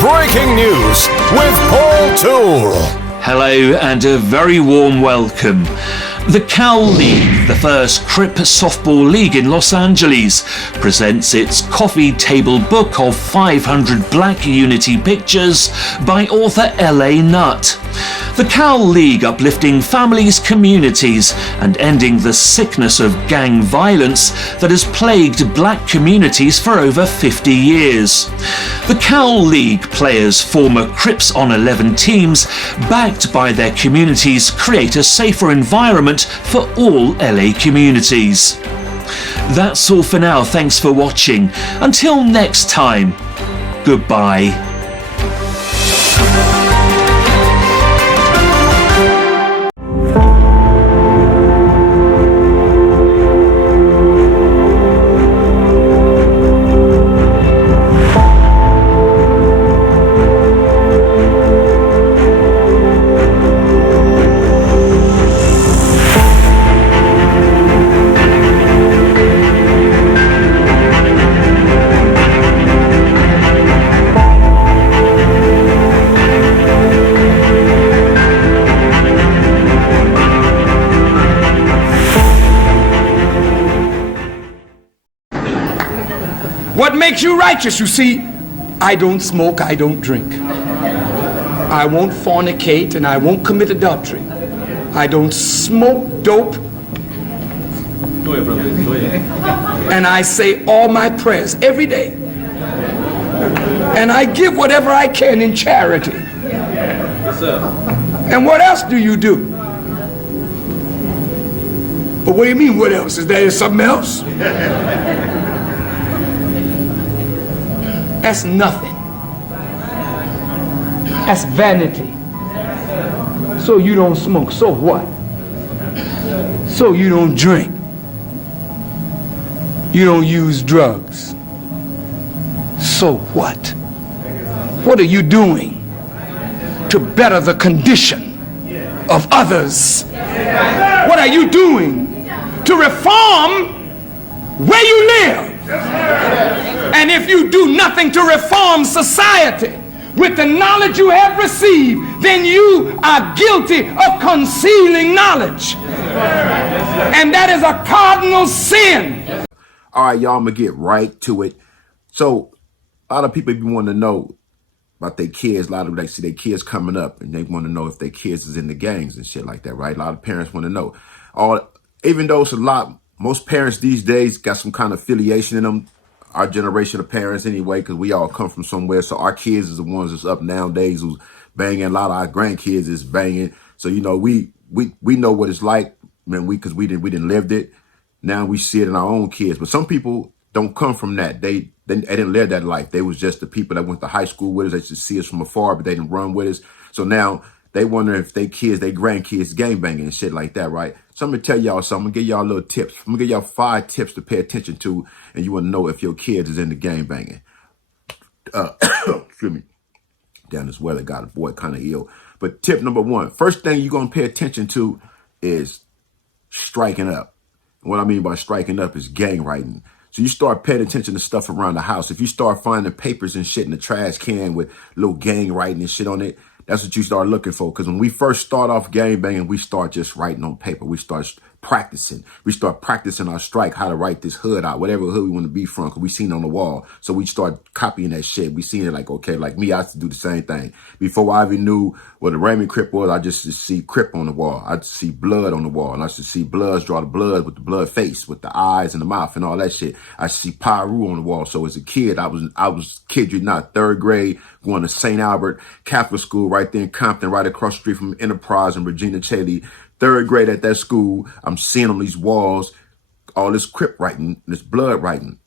Breaking news with Paul Toole. Hello and a very warm welcome. The Cal League, the first Crip softball league in Los Angeles, presents its coffee table book of 500 Black Unity pictures by author L.A. Nutt. The Cal League uplifting families, communities and ending the sickness of gang violence that has plagued black communities for over 50 years. The Cal League players, former Crips on 11 teams, backed by their communities, create a safer environment for all LA communities. That's all for now. Thanks for watching. Until next time, goodbye. What makes you righteous? You see, I don't smoke, I don't drink. I won't fornicate and I won't commit adultery. I don't smoke dope. Go ahead, brother. Go ahead. And I say all my prayers every day. And I give whatever I can in charity. Yes, sir. And what else do you do? But what do you mean, what else? Is there something else? That's nothing. That's vanity. So you don't smoke, so what? So you don't drink. You don't use drugs. So what? What are you doing to better the condition of others? What are you doing to reform where you live? And if you do nothing to reform society with the knowledge you have received, then you are guilty of concealing knowledge. And that is a cardinal sin. All right, y'all, I'm going to get right to it. So a lot of people want to know about their kids. A lot of them, they see their kids coming up and they want to know if their kids is in the gangs and shit like that, right? A lot of parents want to know. Even though it's most parents these days got some kind of affiliation in them. Our generation of parents anyway, because we all come from somewhere. So our kids is the ones that's up nowadays who's banging. A lot of our grandkids is banging. So, you know, we know what it's like, man, because we didn't lived it. Now we see it in our own kids. But some people don't come from that. They didn't live that life. They was just the people that went to high school with us. They just see us from afar, but they didn't run with us. So now they wonder if they kids, they grandkids gang banging and shit like that, right? So I'm going to tell y'all something. I'm going to give y'all little tips. I'm going to give y'all 5 tips to pay attention to, and you want to know if your kids is in the gang banging. Excuse me. Damn, this weather got a boy kind of ill. But tip number 1, first thing you're going to pay attention to is striking up. And what I mean by striking up is gang writing. So you start paying attention to stuff around the house. If you start finding papers and shit in the trash can with little gang writing and shit on it, that's what you start looking for. Because when we first start off gang banging, we start just writing on paper. We start practicing. We start practicing our strike, how to write this hood out, whatever hood we want to be from, because we seen it on the wall. So we start copying that shit. We seen it like, okay, like me, I used to do the same thing. Before I even knew what a Raymond Crip was, I just see Crip on the wall. I just see blood on the wall. And I should see Bloods draw the blood with the blood face, with the eyes and the mouth and all that shit. I see Pyru on the wall. So as a kid, I was kid you not, 3rd grade, going to St. Albert Catholic School right there in Compton, right across the street from Enterprise and Regina Chaley. 3rd grade at that school, I'm seeing on these walls all this Crip writing, this blood writing,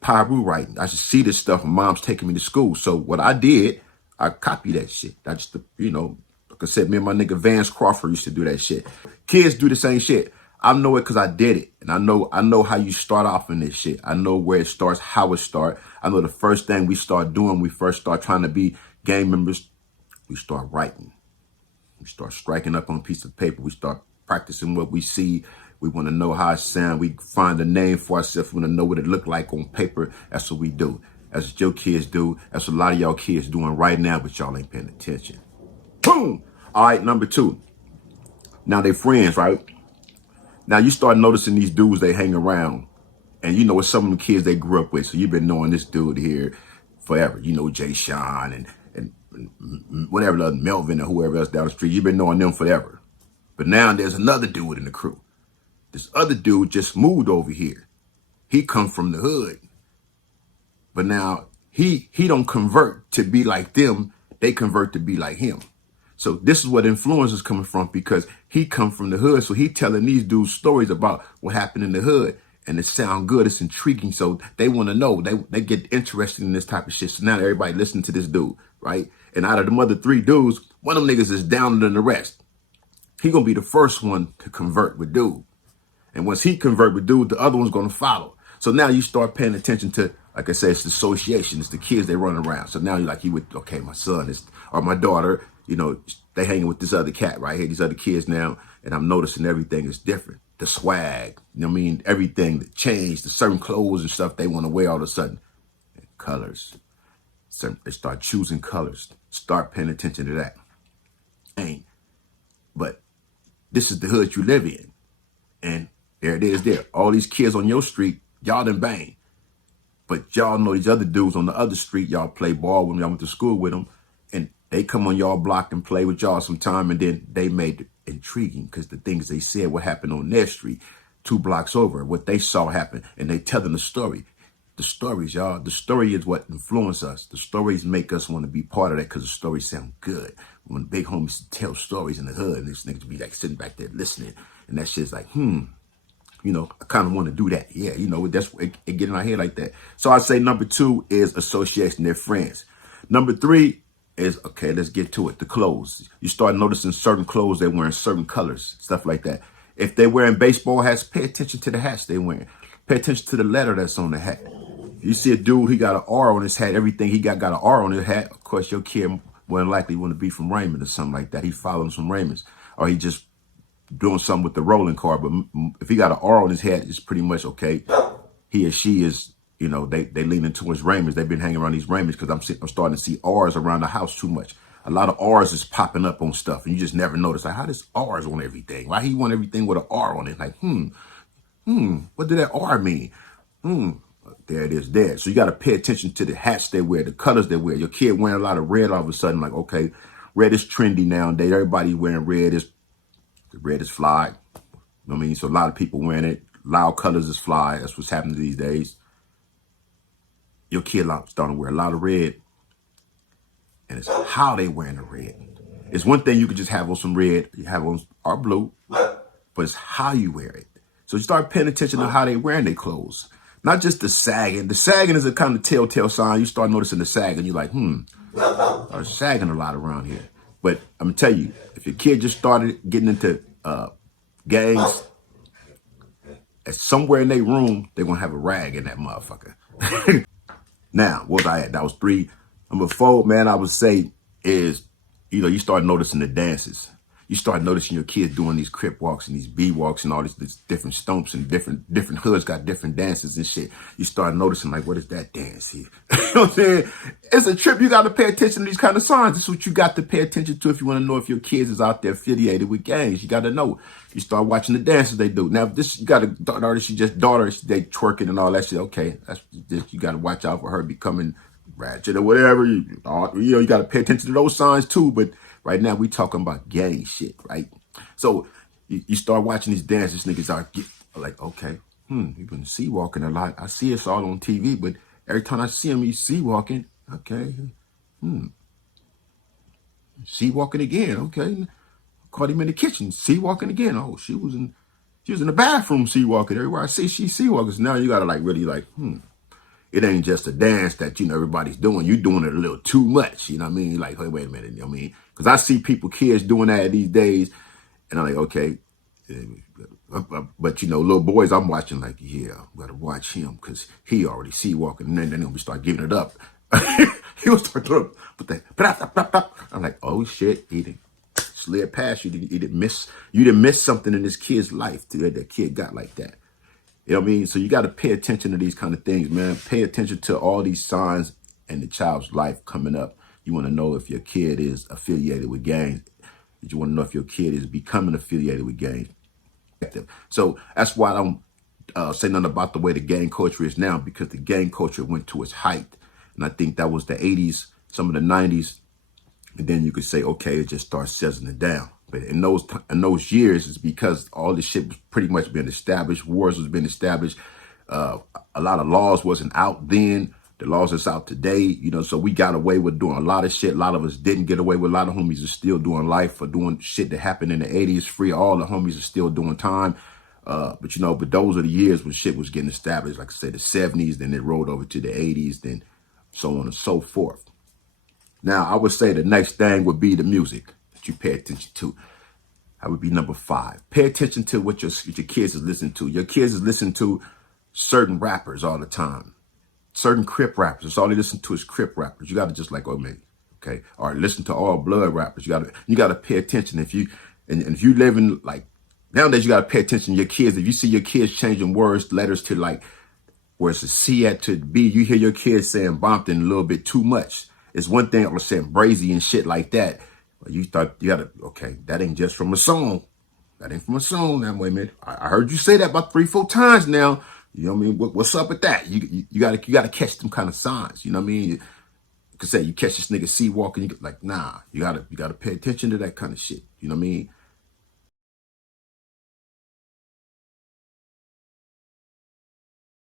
Pyru writing. I should see this stuff. My mom's taking me to school. So what I did, I copied that shit. I just, you know, like I said, me and my nigga Vance Crawford used to do that shit. Kids do the same shit. I know it because I did it. And I know how you start off in this shit. I know where it starts, how it starts. I know the first thing we start doing, we first start trying to be gang members, we start writing. We start striking up on a piece of paper. We start practicing what we see. We want to know how it sounds. We find a name for ourselves. We want to know what it looked like on paper. That's what we do. That's what your kids do. That's what a lot of y'all kids doing right now, but y'all ain't paying attention. Boom. All right, number 2. Now they friends, right? Now you start noticing these dudes they hang around. And you know, it's some of the kids they grew up with. So you've been knowing this dude here forever. You know, Jay Sean and whatever, other Melvin or whoever else down the street. You've been knowing them forever. But now there's another dude in the crew. This other dude just moved over here. He come from the hood. But now he don't convert to be like them. They convert to be like him. So this is what influence is coming from, because he come from the hood. So he telling these dudes stories about what happened in the hood. And it sound good. It's intriguing. So they want to know. They get interested in this type of shit. So now everybody listen to this dude, right? And out of the other 3 dudes, one of them niggas is downer than the rest. He gonna be the first one to convert with dude. And once he convert with dude, the other one's gonna follow. So now you start paying attention to, like I said, it's the association. It's the kids they run around. So now you're like, okay, my son is, or my daughter, you know, they hanging with this other cat right here, these other kids now. And I'm noticing everything is different. The swag, you know what I mean? Everything, the change, the certain clothes and stuff they want to wear all of a sudden. And colors. So they start choosing colors. Start paying attention to that. But this is the hood you live in. And there it is there. All these kids on your street, y'all done bang. But y'all know these other dudes on the other street, y'all play ball with them, y'all went to school with them. And they come on y'all block and play with y'all sometime. And then they made it intriguing because the things they said, what happened on their street, 2 blocks over, what they saw happen. And they telling the story. The stories, y'all. The story is what influence us. The stories make us want to be part of that because the stories sound good. When big homies tell stories in the hood, and these niggas be like sitting back there listening. And that shit's like, you know, I kind of want to do that. Yeah, you know, that's it get in our head like that. So I say number 2 is association. They're friends. Number 3 is, okay, let's get to it. The clothes. You start noticing certain clothes they're wearing, certain colors, stuff like that. If they're wearing baseball hats, pay attention to the hats they're wearing. Pay attention to the letter that's on the hat. You see a dude, he got an R on his hat. Everything he got an R on his hat. Of course, your kid more than likely want to be from Raymond or something like that. He following some Raymonds. Or he just doing something with the rolling car. But if he got an R on his hat, it's pretty much okay. He or she is, you know, they leaning towards Raymonds. They've been hanging around these Raymonds because I'm starting to see R's around the house too much. A lot of R's is popping up on stuff. And you just never notice. Like, how does R's on everything? Why he want everything with an R on it? Like, what did that R mean? There it is there. So you got to pay attention to the hats they wear, the colors they wear. Your kid wearing a lot of red all of a sudden, like, okay, red is trendy nowadays. Everybody wearing red. Red is fly. You know what I mean? So a lot of people wearing it. Loud colors is fly. That's what's happening these days. Your kid starting to wear a lot of red. And it's how they wearing the red. It's one thing you could just have on some red, you have on or blue, but it's how you wear it. So you start paying attention to how they wearing their clothes. Not just the sagging. The sagging is a kind of telltale sign. You start noticing the sagging. You're like, I'm sagging a lot around here. But I'm going to tell you, if your kid just started getting into gangs, somewhere in their room, they're going to have a rag in that motherfucker. Now, what was I at? That was 3. Number 4, man, I would say is, you know, you start noticing the dances. You start noticing your kids doing these Crip walks and these B walks and all these different stomps, and different hoods got different dances and shit. You start noticing, like, what is that dance here? You know what I'm saying? It's a trip. You got to pay attention to these kind of signs. This is what you got to pay attention to if you want to know if your kids is out there affiliated with gangs. You got to know. You start watching the dances they do. Now, this, you got a daughter, they twerking and all that shit. Okay, that's this, you got to watch out for her becoming ratchet or whatever. You know, you got to pay attention to those signs too. But right now, we talking about gang shit, right? So you start watching these dances. Niggas are like, okay, you've been sea walking a lot. I see us all on TV, but every time I see him, he's sea walking. Okay, sea walking again. Okay, caught him in the kitchen, sea walking again. Oh, she was in the bathroom, sea walking. Everywhere I see, she's sea walking. So now you gotta like really like, It ain't just a dance that, you know, everybody's doing. You doing it a little too much. You know what I mean? Like, hey, wait a minute. You know what I mean? Because I see kids doing that these days. And I'm like, okay. But, you know, little boys, I'm watching like, yeah, I got to watch him because he already sea walking. And then he'll start giving it up. He'll start doing it. I'm like, oh, shit. He didn't slid past you. You didn't miss something in this kid's life that kid got like that. You know what I mean? So you got to pay attention to these kind of things, man. Pay attention to all these signs in the child's life coming up. You want to know if your kid is affiliated with gangs. You want to know if your kid is becoming affiliated with gangs. So that's why I don't say nothing about the way the gang culture is now, because the gang culture went to its height. And I think that was the 80s, some of the 90s. And then you could say, okay, it just starts settling down. But in those years, it's because all this shit was pretty much being established. Wars was being established. A lot of laws wasn't out then. The laws that's out today, you know, so we got away with doing a lot of shit. A lot of us didn't get away with. A lot of homies are still doing life for doing shit that happened in the 80s. Free, all the homies are still doing time. But you know, but those are the years when shit was getting established. Like I said, the 70s, then it rolled over to the 80s, then so on and so forth. Now, I would say the next thing would be the music that you pay attention to. That would be number 5. Pay attention to what your kids is listening to. Your kids is listening to certain rappers all the time. Certain Crip rappers. That's all they listen to is Crip rappers. You got to just like, oh man, okay. Or listen to all blood rappers. You got to pay attention. If you live in, like, nowadays you got to pay attention to your kids. If you see your kids changing words, letters to like, where it's a C at to B, you hear your kids saying Bompton a little bit too much. It's one thing I was saying brazy and shit like that. But you thought you gotta, okay, that ain't just from a song. That ain't from a song. Now, wait a minute. I heard you say that about 3-4 times now. You know what I mean? What's up with that? You gotta catch them kind of signs. You know what I mean? You could say you catch this nigga C walking, you like, nah, you gotta pay attention to that kind of shit. You know what I mean?